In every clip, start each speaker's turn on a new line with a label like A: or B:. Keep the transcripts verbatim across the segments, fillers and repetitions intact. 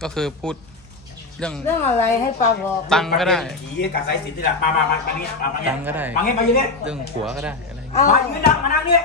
A: ก็คือพูดเรื่อง
B: เรื่องอะไรให้ปาบอก
A: ตังก็ได้
C: ผีกับสายสิญจน์นี่แหละมามามามานี่มามา
A: ตังก็ได้
C: มาเงี้ยมาอย่างเงี้ย
A: เรื่องผัวก็ได้อะไร
C: มาอย่างเงี้ยดังมานั่งนี่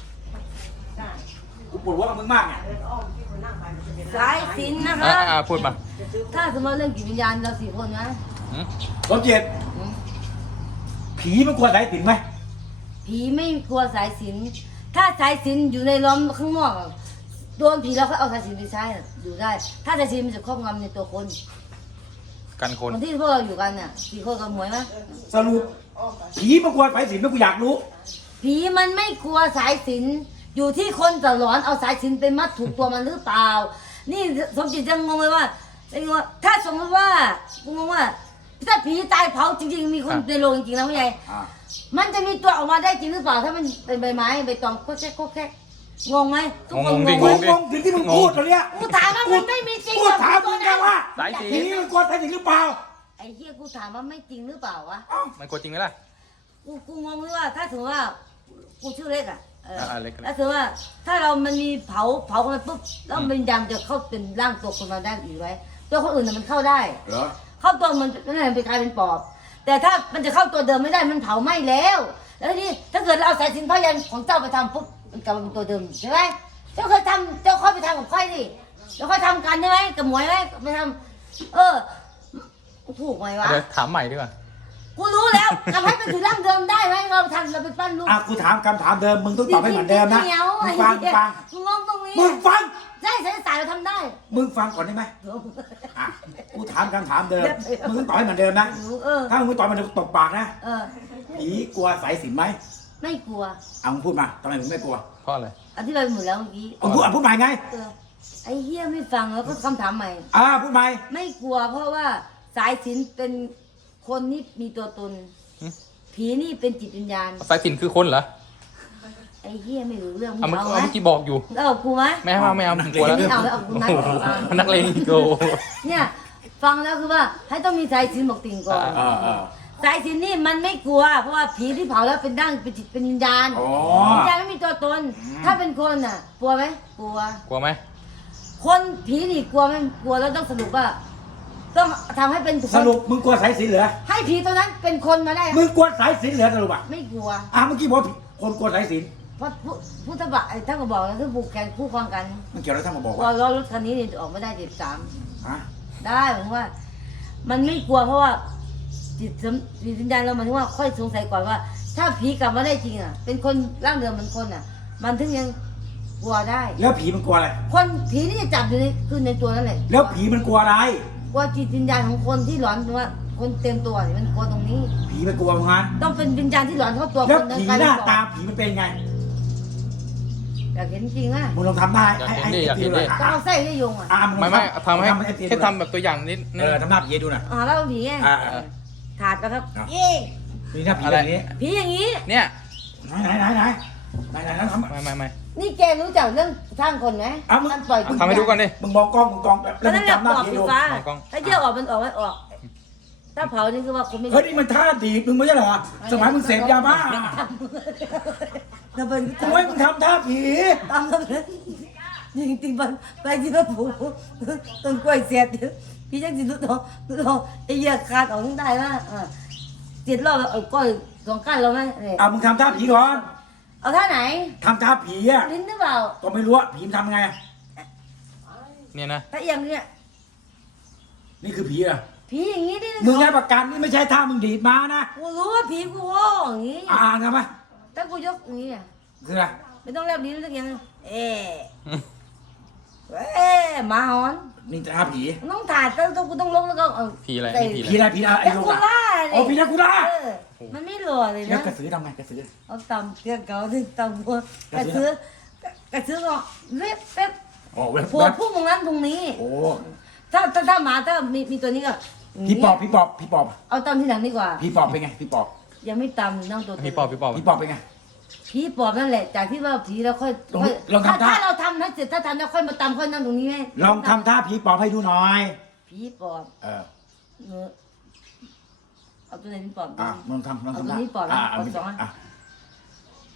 C: กูปวดหัวกับมึงมากเนี่ย
B: สายสิญจน์นะคะ
A: อ่าพูดมา
B: ถ้าสมมติเรื่องจิตวิญญาณเราสี่คนนะ
C: สมเจ็ดผีมันกลัวสายสิญจน์ไหม
B: ผีไม่กลัวสายสิญจน์ถ้าสายสิญจน์อยู่ในล้อมข้างนอกโดนผีแล้วเขาเอาสายสิญจน์ไปใช้อยู่ได้ถ้าสายสิญจน์มันจะครอบงำในตัวคน
A: กันคน
B: คนที่พวกเราอยู่กันเนี่ยสี่คนกับหมวยไหม
C: สรุปผีมันกลัวสายสิญจน์ไหมกูอยากรู้
B: ผีมันไม่กลัวสายสิญจน์อยู่ที่คนจะหลอนเอาสายสิญจน์ไปมัดถูกตัวมันหรือเปล่านี่สมจิตยังงงเลยว่าถ้าสมมติว่ากูงงว่าถ้าผีตายเผาจริงๆมีคนในโรงจริงๆแล้วไม่ใช่มันจะมีตัวออกมาได้จริงหรือเปล่าถ้ามันเป็นใบไม้ใบตองโคตรแค่โคตรแค่งงไหมทุกคนงง
C: งงงถึงที่มึงพูดตอนเนี้ย
B: กูถามว่ามันไม่มีจริง
C: กูถามมึงแค่ว่าผีมันกลัวสายสิญจน์หรือเปล่า
B: ไอ้เหี้ยกูถามว่าไม่จริงหรือเปล่าวะ
A: มันกลัวจริงไหมล่ะ
B: กูกูงงเลยว่าถ้าถือว่ากูชื่อเล็กอ่ะ
A: เล็ก
B: ถ้าถือว่าถ้าเรามันมีเผาเผาคนปุ๊บแล้ววิญญาณจะเข้าเป็นร่างตัวคนมาได้อีกไหมตัวคนอื่นน่ะมันเข้าได้
C: เหรอ
B: เข้าตัวมันนั่นแหละเป็นกลายเป็นปอบแต่ถ้ามันจะเข้าตัวเดิมไม่ได้มันเผาไหม้แล้วแล้วทีนี้ถ้าเกิดเราเอาสายสิญจน์พยัญของเจ้าไปทำปุ๊บมันกลับมาเป็นตัวเดิมใช่ไหมเจ้าเคยทำเจ้าค่อยไปทำกับค่อยดิเจ้าค่อยทำกันใช่ไหมกับหมวยไหมไปทำเออถูกไหมวะ
A: เดี๋ยวถามใหม่ดีกว่า
B: กูรู้แล้วทำให้เป็นถึงร่างเดิมได้ไหมเราทำเราไปปั้นลูก
C: อ่ะกูถามคำถามเดิมมึงต้องตอบให้เหมือนเดิมนะมึงฟังฟัง
B: มึงงงตรงนี้
C: มึงฟัง
B: ใช่สายสายเราทำได้
C: มึงฟังก่อนได้ไหมอ่ะกูถามคำถามเดิมมึงต้องตอบให้เหมือนเดิมนะถ้ามึงไม่ตอบมันจะตบปากนะผีกลัวสายสิญจน์ไหม
B: ไม่กลัว
C: เอามึงพูดมาทำไมมึงไม่กลัว
A: เพราะอะไร
B: อธิบายหมดแล้วเมื่อกี้
C: มึงพูดอ่ะพูดใหม่ไง
B: ไอ้เหี้ยไม่ฟังแล้วก็คำถามใหม่
C: อ่าพูดใหม่
B: ไม่กลัวเพราะว่าสายสิญจน์เป็นคนที่มีตัวตนผีนี่เป็นจิตวิญญาณ
A: สายสิญจน์คือคนเหรอ
B: ไอ้เหี้ยไม่รู้เรื่อง
A: เอาเมื่อกี้บอกอยู่
B: เอากูไหม
A: ไม่เอาไม่เอา
B: กลัวแล้วไม่เอาแล้วเอากูนัก
A: นักเลงโก
B: เนี่ยฟังแล้วคือว่าให้ต้องมีสายสิญจน์บอกติ่งก่อนสายสิญจน์นี่มันไม่กลัวเพราะว่าผีที่เผาแล้วเป็นดั้งเป็นจิตเป็นวิญญาณวิญญาณไม่มีตัวตนถ้าเป็นคนน่ะกลัวไหมกลัว
A: กลัวไหม
B: คนผีนี่กลัวไหมกลัวแล้วต้องสรุปว่าต้องทำให้เป็น
C: สรุปมึงกลัวสายสิญจน์เหรอ
B: ให้ผีตัวนั้นเป็นคนมาได้
C: มึงกลัวสายสิญจน์เหรอสรุปอ่ะ
B: ไม่กลัว
C: อ่ะเมื่อกี้บอกคนกลัวสายสิญจน์
B: เพราะพุทธบัตรท่านก็บอกแล้วคือผูกแขนคู่ครองกัน
C: มันเกี่ยวอะไรท่านมาบอก
B: ว่าล้อรถคันนี้ออกไม่ได้เจ็ดสามได้เหมือนว่ามันไม่กลัวเพราะว่าจิตวิญญาณเราหมายถึงว่าค่อยสงสัยก่อนว่าถ้าผีกลับมาได้จริงอ่ะเป็นคนร่างเดิมเหมือนคนอ่ะมันถึงยังกลัวได้
C: แล้วผีมันกลัวอะไร
B: คนผีนี่จะจับอยู่ในคือในตัวนั่นแหละ
C: แล้วผีมันกลัวอะไร
B: กลัวจิตวิญญาณของคนที่หลอนว่าคนเต็มตัวมันกลัวตรงนี้
C: ผีมันกลัวมั้ง
B: ต้องเป็นวิญญาณที่หลอนเข้าตัว
C: แล้วผีหน้าตาผีมันเป็นไง
B: อยากเห็นจริงอ่ะ
C: มึงลองทำได้
A: อยากเห็นดิอยากเห็นดิ
B: เอาไส้ให้ยงอ่ะ
A: ไม่ไม่ทำให้แค่ทำแบบตัวอย่างนิด
C: เออทำหน้าผีดูหน่อย
B: อ่าแล้วผีไงถาดนะครับเย้
C: มีหน้าผีอะไรนี้
B: ผีอย่างนี้
A: เนี่ย
C: ไหนไหนไหนไหนไหนไหนนั่นทำ
A: ไม่ไม่ไม่
B: นี่แกรู้จักเรื่องสร้างคนไหม
C: มัน
B: ปล่อย
A: ทำให้ดูก่อนดิ
C: มึงมองกล้องมึงกล้องแบบ
B: แล้วมึงจำหน้าผีดูถ้าเยอะออกมันออกไม่ออกถ้าเผานี่คือว่าคุณไม่
C: เฮ้ยนี่มันท่าดีมึงไม่ใช่เหรอสมัยมึงเสพยาบ้า
B: ทำเป็น
C: ทำไมมึงทำท่าผี
B: ทำเป็นจริงจริงมันไปที่พระผูต้นกล้วยเสียดพี่จังสิทุกทองทุกทองไอ้เหี้ยขาดออกได้ไหมเจ็ดรอบเอาก้อยสองก้านเราไหม
C: เอามึงทำท่าผีก่อน
B: เอาท่าไหน
C: ทำท่าผีอ่ะ
B: ลิ้นหรือเปล่า
C: ก็ไม่รู้ว่าผีมันทำไง
A: เนี่ยนะ
B: ถ้าอย่างเนี้ย
C: นี่คือผีอ่ะ
B: ผีอย่างนี้ดิ
C: มึงไงประกันนี่ไม่ใช่ท่ามึงดีดมานะ
B: กูรู้ว่าผีกูโง่อย่างนี้
C: อ่านกันไหม
B: ถ้ากูยกอย่างนี้
C: คืออะไร
B: ไม่ต้องแลบลิ้นสักอย่างเอ๊ะเอ๊ะหมาหอน
C: นี่ท่าผี
B: ต้องถ่ายต้องต้องกูต้องลงแล้วก็
A: ผีอะไร
C: ผีอะไรผีอะไรไอ้ลูกอ่ะโอ้ผีนักกูล่า
B: มันไม่หล่อเลยนะ
C: กระสือทำไงกระสือ
B: เอาตำเตี้ยเก่าที่ตำบัวกระสือกระสือก็เว็บเว็บ
C: โอ้เว็บ
B: พวกพวกมึงนั้นตรงนี้
C: โอ้
B: ถ้าถ้าถ้าหมาถ้ามีมีตัวนี้ก็
C: พี่ปอบพี่ปอบพี่ปอบ
B: เอาตำที่หลังดีกว่า
C: พี่ปอบเป็นไงพี่ปอบ
B: ยังไม่ตำนั่งตัว
A: พี่ปอบพี่ปอบ
C: พี่ปอบเป็นไง
B: พี่ปอบนั่นแหละจากที่ว่าผีเราค่อยถ้าถ้าเราทำนะเสร็จถ้าทำแล้วค่อยมาตำค่อยนั่งตรงนี้ไหม
C: ลองทำท่าผีปอบให้ดูหน่อย
B: ผีปอบ
C: เออ
B: เอาตัวไหนผีปอบ
C: อ่ะลองทำลองทำ
B: ตัวนี้ปอบนะปอบสองอ่ะ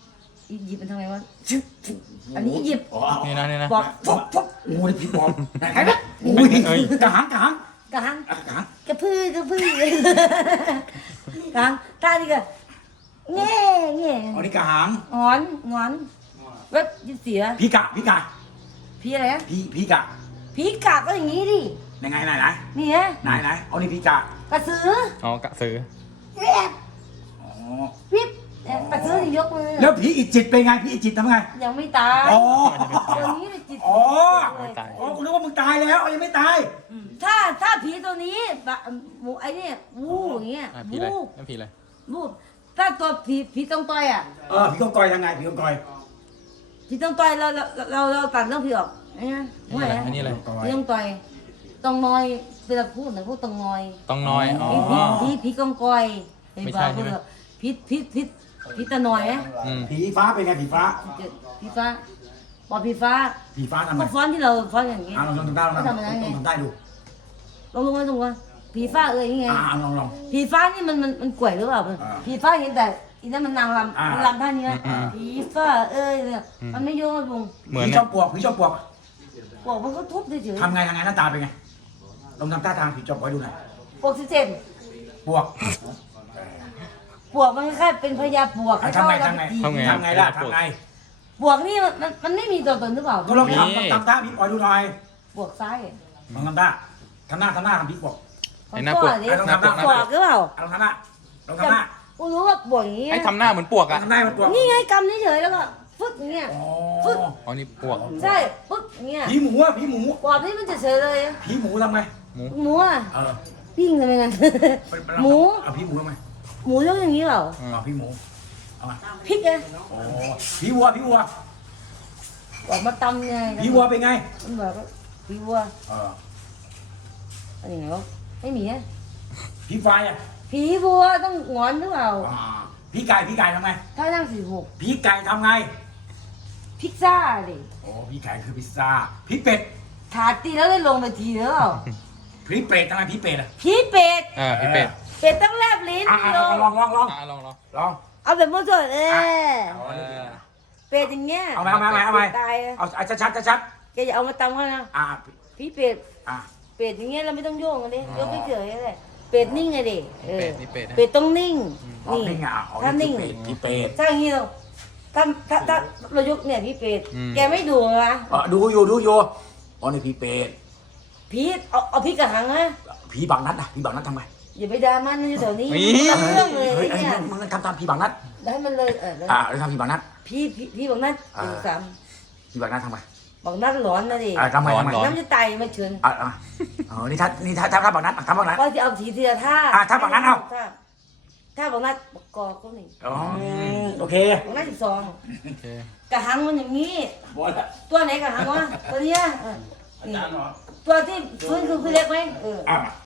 B: หยิบมันทำไงวะชึบอันนี้หยิบ
C: อ๋อ
A: นี่นะนี่นะ
B: บอก
C: ฟุบฟุบโอ้ยพี่บอมไหนไหนโอ้ย
A: เอ้ย
C: กระหังกระหัง
B: กระหัง
C: อ่ะกระหัง
B: กระพือกระพือกระหังท่านี่ก็แง่แง่
C: อันนี้กระหัง
B: งอนงอนเว็บยิบเสีย
C: พี่กะพี่กะ
B: พี่อะไรนะ
C: พี่พี่กะ
B: พี่กาก็อย่างนี้ดิ
C: ยังไงไหนไหน
B: นี่ฮะ
C: ไหนไหนเอานี่พี่กะ
B: กระสือ
A: อ๋อกระสือ
B: เรียบ
C: อ๋อ
B: วิบเนี่ยกระสือนี่ยกมือ
C: แล้วผีอิจิตเป็นไงผีอิจิตทำไง
B: ยังไม่ตาย
C: อ๋อ
B: ตัวนี้เลยจิต
C: อ๋อ
B: เลย
C: อ๋อกูนึกว่ามึงตายแล้วยังไม่ตาย
B: ถ้าถ้าผีตัวนี้บะหมูไอ้เนี่ยวูอย่างเงี้ย
A: อ่ะผีอะไร
B: วู
A: นั่นผีอะไร
B: วูถ้าตัวผีผีตรงต่อยอ่ะ
C: เออผีกองกอยยังไงผีกองกอย
B: ผีตรงต่อยเราเราเราเราตัดเรื่องผีออกเนี่ย
A: อันนี้อะไรอันนี้อะไร
B: ผีตรงต่อยตรงนอยเวลาพูดนะพูดตรงนอย
A: ต้องน้อยอ๋อ
B: ผีผีผีผีกองกอย
A: ไม่ใช่ใช่ไหม
B: ผีผีผีผีตะนอยไหม
A: อืม
C: ผีฟ้าเป็นไงผีฟ้า
B: ผีฟ้าบอกผีฟ้า
C: ผีฟ้าทำไง
B: ก็ฟ้อนที่เราฟ้อนอย่างงี้
C: อ่ะลองลองทำได้ลองทำได้ลองทำได้ดู
B: ลองลงมาดูว่าผีฟ้าเอ้ยยังไง
C: อ่าลองลอง
B: ผีฟ้านี่มันมันมันกล่วยหรือเปล่า
C: อ่า
B: ผีฟ้าเห็นแต่อีนั่นมันนางร
C: อ่า
B: ำมันรำท่านี้ไหม
A: อืม
B: ผีฟ้าเอ้ยเนี่ยมันไม่โยนลง
A: เหมือน
C: ผี
A: เนี่
C: ช
A: ย
C: อบปวกผีชอบปวก
B: บอกมันก็ทุบเฉย
C: ทำไงทำไงหน้าตาเป็นไงลองทำท่าทางผีชอบปวกให้ดูหน่อย
B: ๆปวกสิเจ็ด
C: ปวก
B: ปวกมันคล้ายๆเป็นพญาปวก
C: อ่ะทำไงทำไง
B: เข้าป
A: ทำไง
C: ทำไงล่ะทำไง
B: ปวกนี่มันมันมันไม่มีตัวตนหรือเปล่า
C: ก็ลองทำลองทำท่าผีปล่อยดูหน่อย
B: ปวกซ้าย
C: ลองทำท่าทำหน้าทำหน้าทำผีปวก
A: ไอ้หน้าปวก
B: ดิ
C: หน้าปวก
B: ปวกหรือเปล่า
C: อ่ะลองทำหน้าลองทำหน้า
B: กูรู้ว่าปวกอย่างงี้
A: ไอ้ทำหน้าเหมือนปวกอ่ะ
C: ทำหน้ามันปวก
B: นี่ไงกำเฉยๆแล้วก็ฟึดอย่างเงี้ย
C: อ๋อ
A: อ๋อนี่ปวก
B: ใช่ปึ๊บอย่างเงี้ย
C: ผีหมูอ่ะผีหมู
B: ปวกนี่มันเฉยๆเลย
C: ผีหมูทำไง
A: หมู
B: หมูอ่ะ
C: เออ
B: ปิ้งทำไมงั้น
C: เป็นเป็น
B: หมู
C: เอาผีหมูทำไม
B: หมูยกอย่างนี้เปล่า
A: อืม
C: เอาผีหมูเอามา
B: พริกไง
C: โอ้ผีวัวผีวัว
B: ออกมาตำไง
C: ผีวัวเป็นไง
B: มันบอกว่าผีวัว
C: เออ
B: อะไรไงวะไม่มีอะ
C: ผีไฟอ่ะ
B: ผีวัวต้องหงอนหรือเปล่า
C: อ่าผีไก่ผีไก่ทำไง
B: ถ้านั่งสี่หก
C: ผีไก่ทำไง
B: พิซซ่าดิ
C: โอ้ผีไก่คือพิซซ่าผีเป็ด
B: ถาดตีแล้วได้ลงไปทีหรือเปล่า
C: ผีเป็ดทำไงผีเป็ดอ่ะ
B: ผีเป็ด
A: อ่าพี่เป็ด
B: เป็ดต้องแลบลิ้น
C: อ่ะ
B: ล
C: อ่ะ
B: ง
C: ลองลองลอง
A: อ่าลองลอง
C: ลอง
B: เอาแบบมั่วซั่วเออ
A: เออ
B: เป็ดอย่างเงี้ย
C: เอาไหมเอาไหมเอาไหมเอาไหม
B: ตายอะ
C: เอาเอาชัดชัดชัดชัด
B: แกอย่าเอามาตำเขานะ
C: อ่ะ
B: ผีเป็ด
C: อ่ะ
B: เป็ดอย่างเงี้ยเราไม่ต้องโยกกันดิยกเฉยๆเลยเป็ดนิ่งไงดิเออ
A: เป็ดนี่เป็ดนะ
B: เป็ดต้องนิ่ง
C: เอานิ่งอ่ะเอา
B: ถ้านิ่ง
C: ผีเป็ด
B: ถ้าอย่างนี้เราถ้าถ้าถ้าเรายกเนี่ยพี่เป็ด
A: อืม
B: แกไม่ดูนะ
C: เออดูอยู่ดูอยู่อ๋อนี่ผีเป็ด
B: พี่เอาเอาพี่กระหังนะ
C: ผีบังนัดอ่ะผีบังนัดทำไง
B: อย่าไปด่ามันมันอยู่แถวนี้
A: นี่
B: มันเรื่องเลย
C: เฮ้ยไอ้
B: เนี่ย
C: มึงทำตามผีบังนัด
B: ได้มันเลยเออแล้ว
C: อ่ะแล้วทำผีบังนัด
B: พี่พี่พี่บอกนั่น
C: อ่า
B: อยู่สาม
C: ผีบังนัดทำไง
B: บอกนั่นร้อนนะดิ
C: อ่ะทำไงทำไง
B: น้ำจะไตไม่เชิญ
C: อ่ะอ่ะอ๋อนี่ถ้านี่ถ้าถ้าถ้าบังนัดอ่ะทำบังนัด
B: ก็จะเอาทีทีละท่า
C: อ่าถ้าบอกนั่นเอา
B: ถ้ถ้าบอกนั่นบอกกอก็หนึ่ง
C: อ๋อโอเค
B: บอกนั่นสิบสอง
A: โอเค
B: กระหังมันอย่างนี้
C: บอลละ
B: ตัวไหนกระหังวะตัวเนี้ยเออนี่ตัวที่พื้นคือคือเล็กไหมเออ
C: อ่ะ